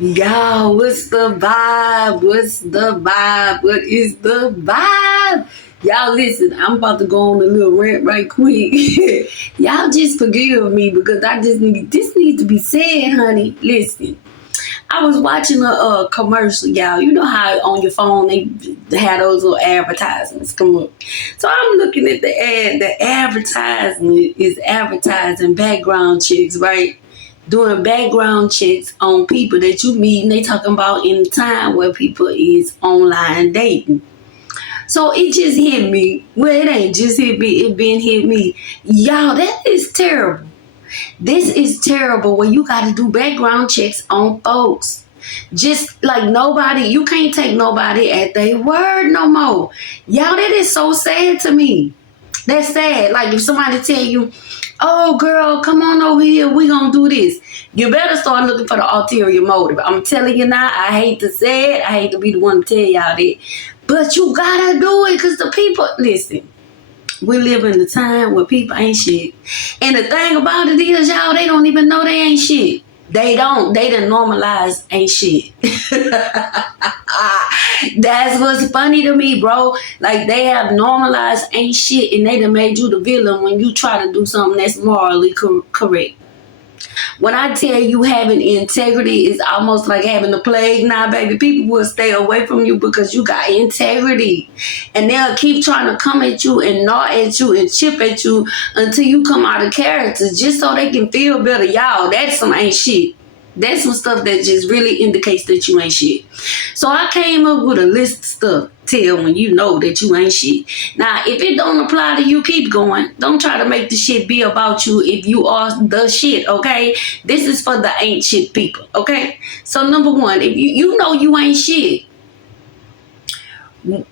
Y'all, what's the vibe? What's the vibe? What is the vibe? Y'all, listen, I'm about to go on a little rant right quick. Y'all just forgive me because this needs to be said, honey. Listen, I was watching a commercial, y'all. You know how on your phone they had those little advertisements come up. So I'm looking at the ad. The advertisement is advertising background checks, right? Doing background checks on people that you meet, and they talking about in the time where people is online dating. So it just hit me. Well, it ain't just hit me. It been hit me. Y'all, that is terrible. This is terrible when you got to do background checks on folks. Just like nobody, you can't take nobody at their word no more. Y'all, that is so sad to me. That's sad. Like if somebody tell you, oh girl, come on over here, we gonna do this. You better start looking for the ulterior motive. I'm telling you now, I hate to say it, I hate to be the one to tell y'all that. But you gotta do it because the people, listen, we live in a time where people ain't shit. And the thing about it is, y'all, they don't even know they ain't shit. They don't. They done normalize ain't shit. That's what's funny to me, bro. Like they have normalized ain't shit and they done made you the villain when you try to do something that's morally correct. When I tell you having integrity is almost like having the plague now, baby, people will stay away from you because you got integrity. And they'll keep trying to come at you and gnaw at you and chip at you until you come out of character just so they can feel better. Y'all, that's some ain't shit. That's some stuff that just really indicates that you ain't shit. So I came up with a list of stuff. Tell when you know that you ain't shit. Now, if it don't apply to you, keep going. Don't try to make the shit be about you if you are the shit, okay? This is for the ain't shit people, okay? So number one, if you know you ain't shit,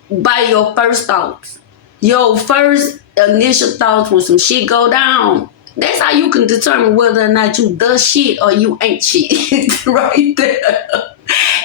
by your first thoughts, your first initial thoughts when some shit go down, that's how you can determine whether or not you the shit or you ain't shit. Right there.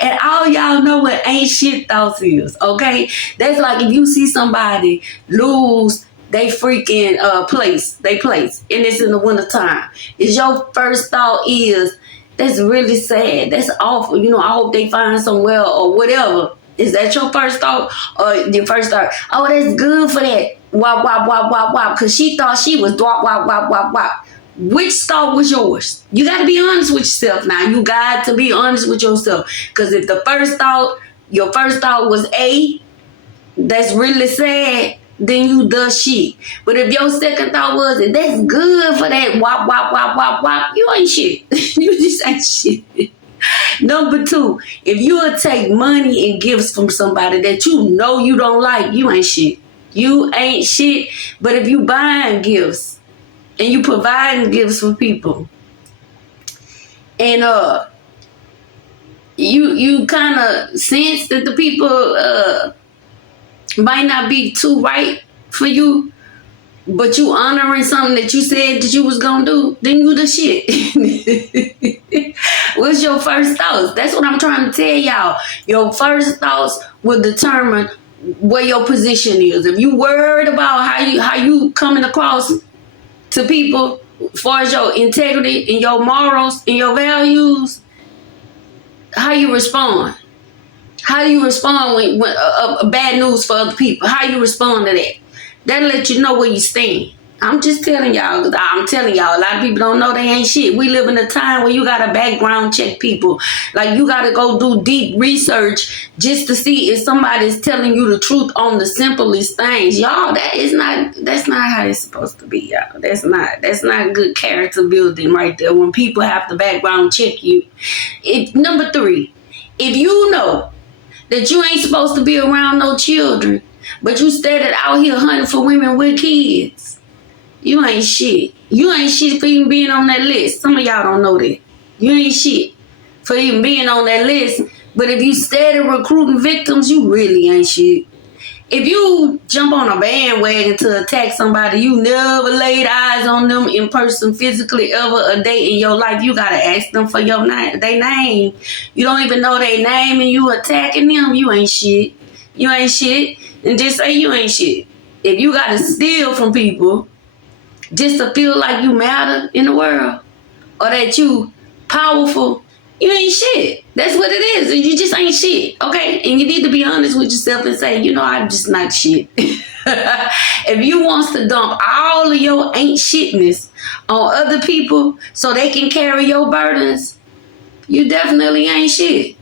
And all y'all know what ain't shit thoughts is, okay? That's like if you see somebody lose they freaking place, and it's in the wintertime. Is your first thought is, that's really sad. That's awful. You know, I hope they find somewhere or whatever. Is that your first thought? Or your first thought, oh, that's good for that. Wop, wop, wop, wop, wop. Because she thought she was wop, wop, wop, wop, wop. Which thought was yours? You got to be honest with yourself now. You got to be honest with yourself. Because if the first thought, your first thought was A, that's really sad, then you the shit. But if your second thought was, that's good for that wop, wop, wop, wop, wop, you ain't shit. You just ain't shit. Number two, if you would take money and gifts from somebody that you know you don't like, you ain't shit. You ain't shit. But if you buying gifts and you providing gifts for people, and you kind of sense that the people might not be too right for you, but you honoring something that you said that you was gonna do, then you the shit. What's your first thoughts? That's what I'm trying to tell y'all. Your first thoughts will determine where your position is. If you worried about how you coming across to people as far as your integrity and your morals and your values, how you respond. How do you respond when bad news for other people? How you respond to that? That'll let you know where you stand. I'm just telling y'all, because I'm telling y'all, a lot of people don't know they ain't shit. We live in a time where you got to background check people. Like you got to go do deep research just to see if somebody's telling you the truth on the simplest things. Y'all, that's not how it's supposed to be, y'all. That's not good character building right there when people have to background check you. Number three, if you know that you ain't supposed to be around no children, but you started out here hunting for women with kids, you ain't shit. You ain't shit for even being on that list. Some of y'all don't know that. You ain't shit for even being on that list. But if you started recruiting victims, you really ain't shit. If you jump on a bandwagon to attack somebody, you never laid eyes on them in person physically ever a day in your life, you gotta ask them for their name. You don't even know their name and you attacking them, you ain't shit. You ain't shit. And just say you ain't shit. If you gotta steal from people just to feel like you matter in the world or that you powerful, You ain't shit. That's what it is. You just ain't shit. Okay? And you need to be honest with yourself and say, you know, I'm just not shit. If you wants to dump all of your ain't shitness on other people so they can carry your burdens, you definitely ain't shit.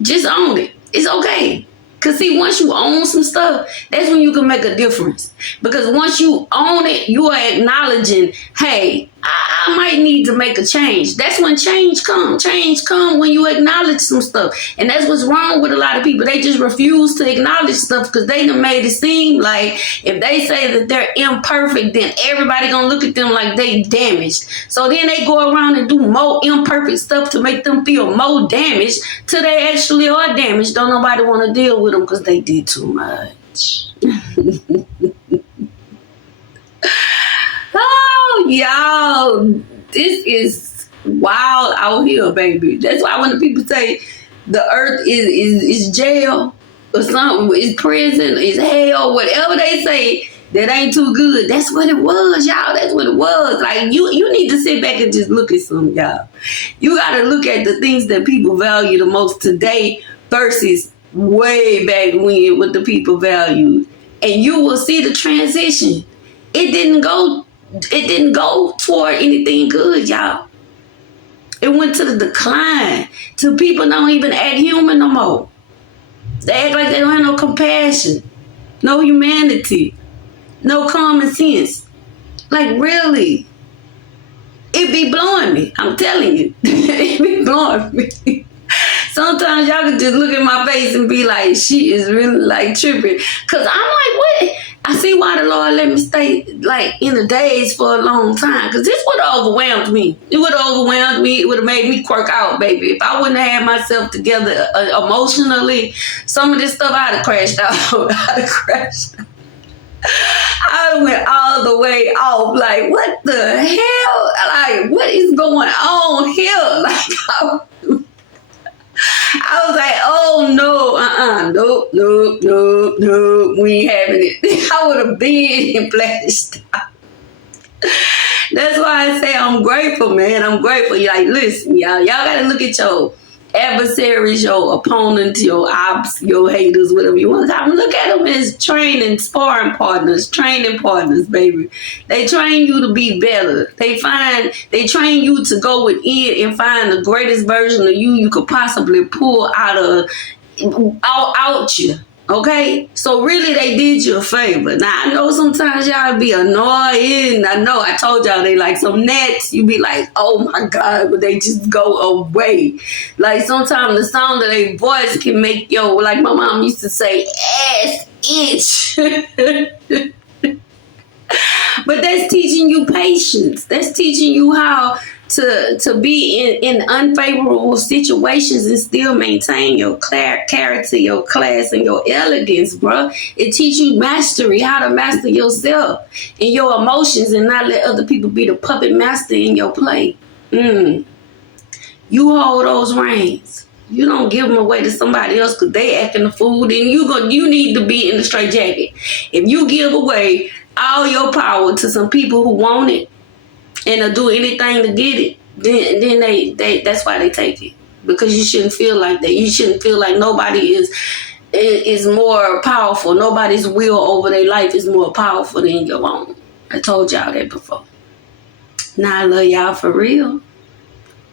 Just own it. It's okay. Because see, once you own some stuff, that's when you can make a difference. Because once you own it, you are acknowledging, hey, I might need to make a change. That's when change comes. Change comes when you acknowledge some stuff. And that's what's wrong with a lot of people. They just refuse to acknowledge stuff because they done made it seem like if they say that they're imperfect, then everybody gonna look at them like they damaged. So then they go around and do more imperfect stuff to make them feel more damaged till they actually are damaged. Don't nobody want to deal with them because they did too much. Oh, y'all, this is wild out here, baby. That's why when the people say the earth is jail or something, is prison, is hell, whatever they say, that ain't too good. That's what it was, y'all. That's what it was. Like, you need to sit back and just look at some, y'all. You got to look at the things that people value the most today versus way back when what the people valued. And you will see the transition. It didn't go toward anything good, y'all. It went to the decline. Till people don't even act human no more. They act like they don't have no compassion, no humanity, no common sense. Like, really? It be blowing me. I'm telling you. It be blowing me. Sometimes y'all can just look at my face and be like, she is really like tripping. Cause I'm like, what? I see why the Lord let me stay like in the days for a long time. Cause this would have overwhelmed me. It would have overwhelmed me. It would have made me quirk out, baby. If I wouldn't have had myself together emotionally, some of this stuff I'd have crashed out. I'd have crashed out. I went all the way off. Like, what the hell? Like, what is going on here? Like, I was like, oh no, we ain't having it. I would have been flashed out. That's why I say I'm grateful, man. I'm grateful. Like, listen, y'all gotta look at your adversaries, your opponents, your ops, your haters, whatever you want to call them. Look at them as training partners, baby. They train you to be better. They train you to go within and find the greatest version of you could possibly pull out you. Okay? So really they did you a favor. Now I know sometimes y'all be annoying. I know I told y'all they like some gnats. You be like, oh my God, but they just go away. Like sometimes the sound of their voice can make like my mom used to say, ass itch. But that's teaching you patience. That's teaching you how to be in unfavorable situations and still maintain your character, your class, and your elegance, bro. It teaches you mastery, how to master yourself and your emotions and not let other people be the puppet master in your play. You hold those reins. You don't give them away to somebody else because they acting a fool. Then you need to be in the straitjacket. If you give away all your power to some people who want it and will do anything to get it, then they that's why they take it. Because you shouldn't feel like that. You shouldn't feel like nobody is more powerful. Nobody's will over their life is more powerful than your own. I told y'all that before. Now I love y'all for real.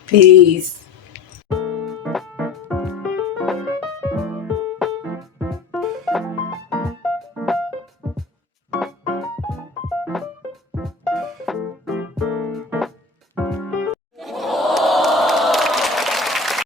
Peace.